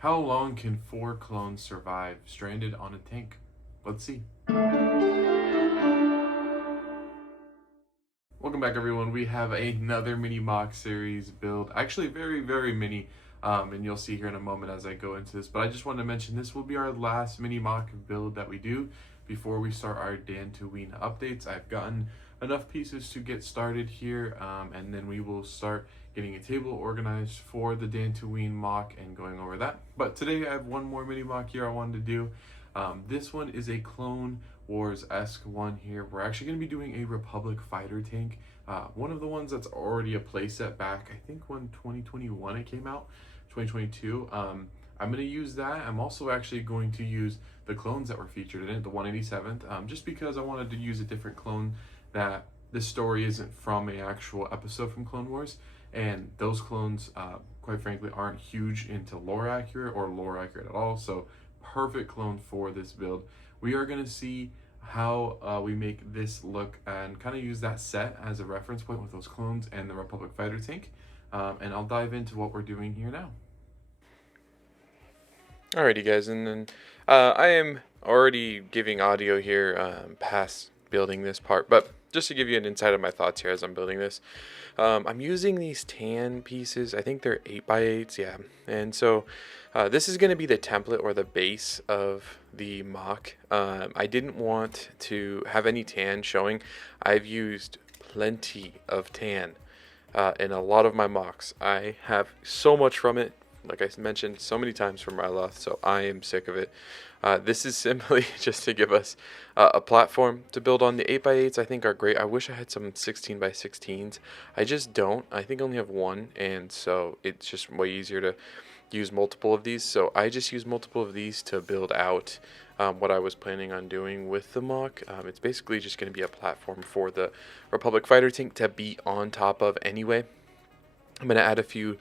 How long can 4 clones survive stranded on a tank? Let's see. Welcome back, everyone. We have another mini mock series build. Actually, very mini, and you'll see here in a moment as I go into this. But I just wanted to mention this will be our last mini mock build that we do before we start our Dantooine updates. I've gotten enough pieces to get started here, and then we will start getting a table organized for the Dantooine mock and going over that. But today I have one more mini mock here I wanted to do. This one is a Clone Wars-esque one here. We're actually going to be doing a Republic fighter tank. One of the ones that's already a playset back, I think when 2021 it came out, 2022. I'm going to use that. I'm also actually going to use the clones that were featured in it, the 187th, just because I wanted to use a different clone that this story isn't from a actual episode from Clone Wars. And those clones, quite frankly, aren't huge into lore accurate or lore accurate at all. So perfect clone for this build. We are going to see how we make this look and kind of use that set as a reference point with those clones and the Republic fighter tank. And I'll dive into what we're doing here now. Alrighty guys, and then I am already giving audio here past building this part, but just to give you an insight of my thoughts here as I'm building this, I'm using these tan pieces. I think they're 8x8s, yeah, and so this is going to be the template or the base of the mock. I didn't want to have any tan showing. I've used plenty of tan in a lot of my mocks. I have so much from it. Like I mentioned so many times from Ryloth, so I am sick of it. This is simply just to give us a platform to build on. The 8x8s I think are great. I wish I had some 16x16s. I just don't. I think I only have one, and so it's just way easier to use multiple of these. So I just use multiple of these to build out what I was planning on doing with the mock. It's basically just going to be a platform for the Republic fighter tank to be on top of anyway. I'm going to add a few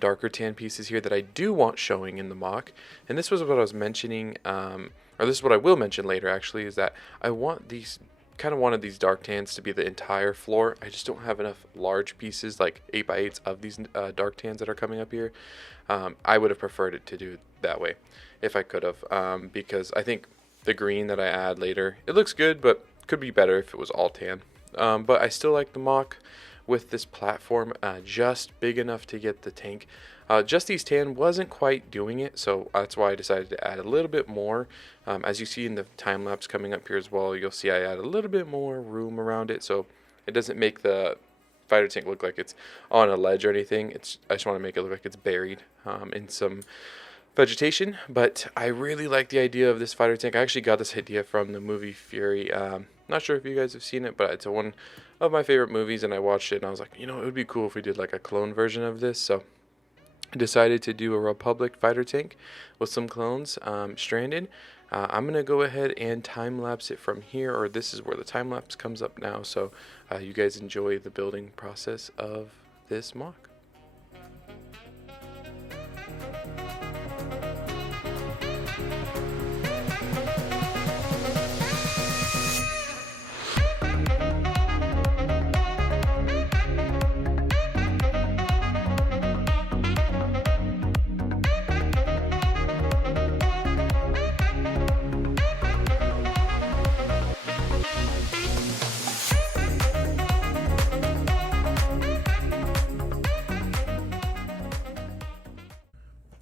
darker tan pieces here that I do want showing in the mock. And this was what I was mentioning, or this is what I will mention later actually, is that I want these, kind of wanted these dark tans to be the entire floor. I just don't have enough large pieces, like 8x8s of these dark tans that are coming up here. I would have preferred it to do it that way if I could have, because I think the green that I add later, it looks good, but could be better if it was all tan. But I still like the mock with this platform, just big enough to get the tank. Just these tan wasn't quite doing it, so that's why I decided to add a little bit more. As you see in the time lapse coming up here as well, you'll see I add a little bit more room around it, so it doesn't make the fighter tank look like it's on a ledge or anything. I just want to make it look like it's buried in some vegetation. But I really like the idea of this fighter tank. I actually got this idea from the movie Fury. Not sure if you guys have seen it, but it's one of my favorite movies, and I watched it and I was like, you know, it would be cool if we did like a clone version of this. So I decided to do a Republic fighter tank with some clones stranded. I'm gonna go ahead and time lapse it from here, or this is where the time lapse comes up now, so you guys enjoy the building process of this mock.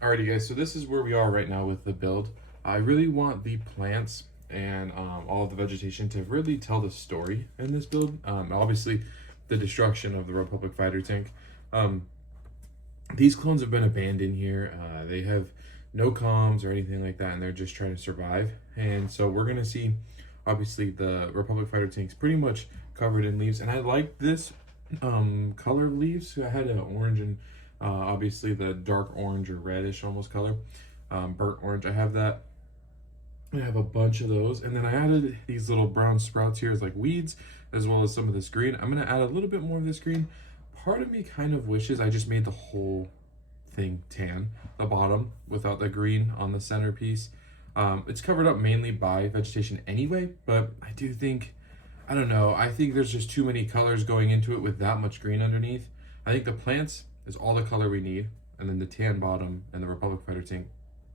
Alrighty guys, so this is where we are right now with the build. I really want the plants and all of the vegetation to really tell the story in this build. Obviously, the destruction of the Republic fighter tank. These clones have been abandoned here. They have no comms or anything like that, and they're just trying to survive. And so we're gonna see, obviously, the Republic fighter tank's pretty much covered in leaves. And I like this color of leaves. I had an orange and obviously the dark orange or reddish almost color, burnt orange. I have that. I have a bunch of those, and then I added these little brown sprouts here as like weeds, as well as some of this green. I'm gonna add a little bit more of this green. Part of me kind of wishes I just made the whole thing tan, the bottom, without the green on the centerpiece. It's covered up mainly by vegetation anyway, but I do think, I don't know, I think there's just too many colors going into it with that much green underneath. I think the plants is all the color we need, and then the tan bottom and the Republic fighter tank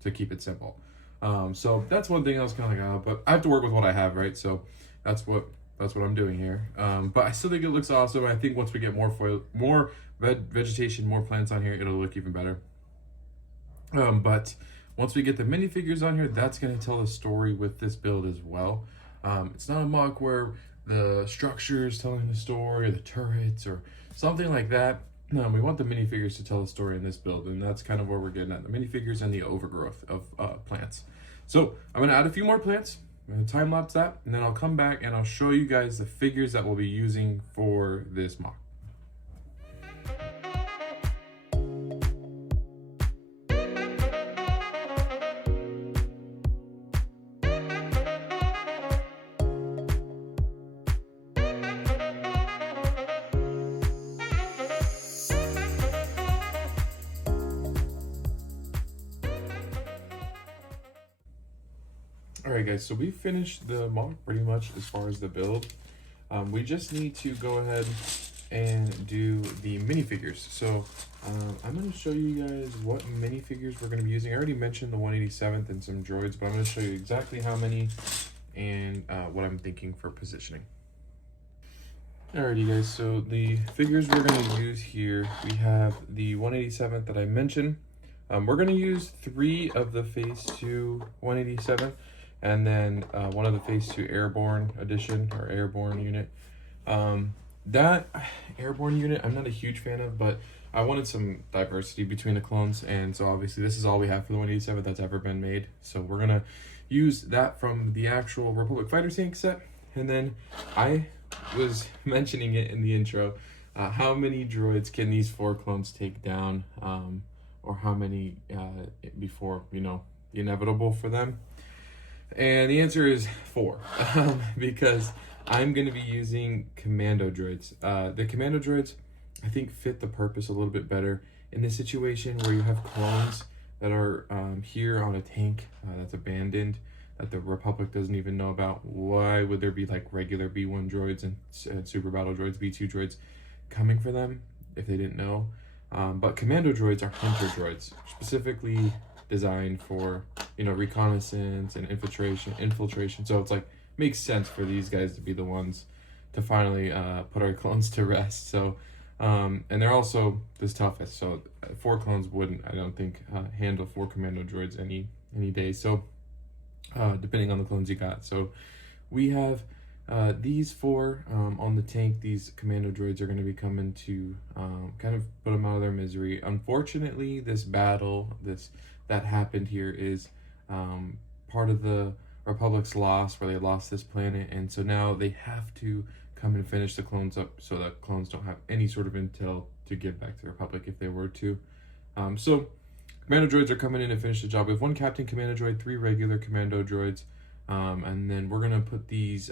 to keep it simple. So that's one thing I was kind of like, but I have to work with what I have, right? So that's what I'm doing here. But I still think it looks awesome. I think once we get more vegetation, more plants on here, it'll look even better. But once we get the minifigures on here, that's going to tell a story with this build as well. It's not a MOC where the structure is telling the story, or the turrets, or something like that. No, we want the minifigures to tell a story in this build, and that's kind of where we're getting at, the minifigures and the overgrowth of plants. So I'm going to add a few more plants. I'm going to time lapse that, and then I'll come back and I'll show you guys the figures that we'll be using for this MOC. Alright guys, so we finished the MOC pretty much as far as the build. We just need to go ahead and do the minifigures. So I'm going to show you guys what minifigures we're going to be using. I already mentioned the 187th and some droids, but I'm going to show you exactly how many and what I'm thinking for positioning. Alrighty guys, so the figures we're going to use here, we have the 187th that I mentioned. We're going to use 3 of the Phase 2 187, and then one of the Phase 2 Airborne Edition, or Airborne unit. That Airborne unit, I'm not a huge fan of, but I wanted some diversity between the clones, and so obviously this is all we have for the 187 that's ever been made. So we're going to use that from the actual Republic Fighter Tank set, and then I was mentioning it in the intro, how many droids can these 4 clones take down, or how many before, you know, the inevitable for them? And the answer is 4, because I'm going to be using commando droids. The commando droids, I think, fit the purpose a little bit better in this situation where you have clones that are here on a tank that's abandoned, that the Republic doesn't even know about. Why would there be like regular B1 droids and super battle droids, B2 droids coming for them if they didn't know? But commando droids are hunter droids, specifically designed for, you know, reconnaissance and infiltration. So it's like, makes sense for these guys to be the ones to finally put our clones to rest. So and they're also the toughest, so 4 clones wouldn't, I don't think, handle 4 commando droids any day. So depending on the clones you got. So we have these 4 on the tank. These commando droids are going to be coming to kind of put them out of their misery. Unfortunately, this battle that happened here is part of the Republic's loss, where they lost this planet, and so now they have to come and finish the clones up so that clones don't have any sort of intel to give back to the Republic if they were to. So commando droids are coming in to finish the job. We have 1 captain commando droid, 3 regular commando droids, and then we're gonna put these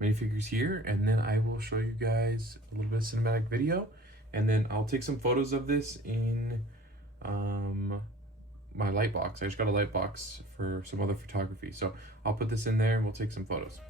minifigures here, and then I will show you guys a little bit of cinematic video, and then I'll take some photos of this in my light box. I just got a light box for some other photography, so I'll put this in there and we'll take some photos.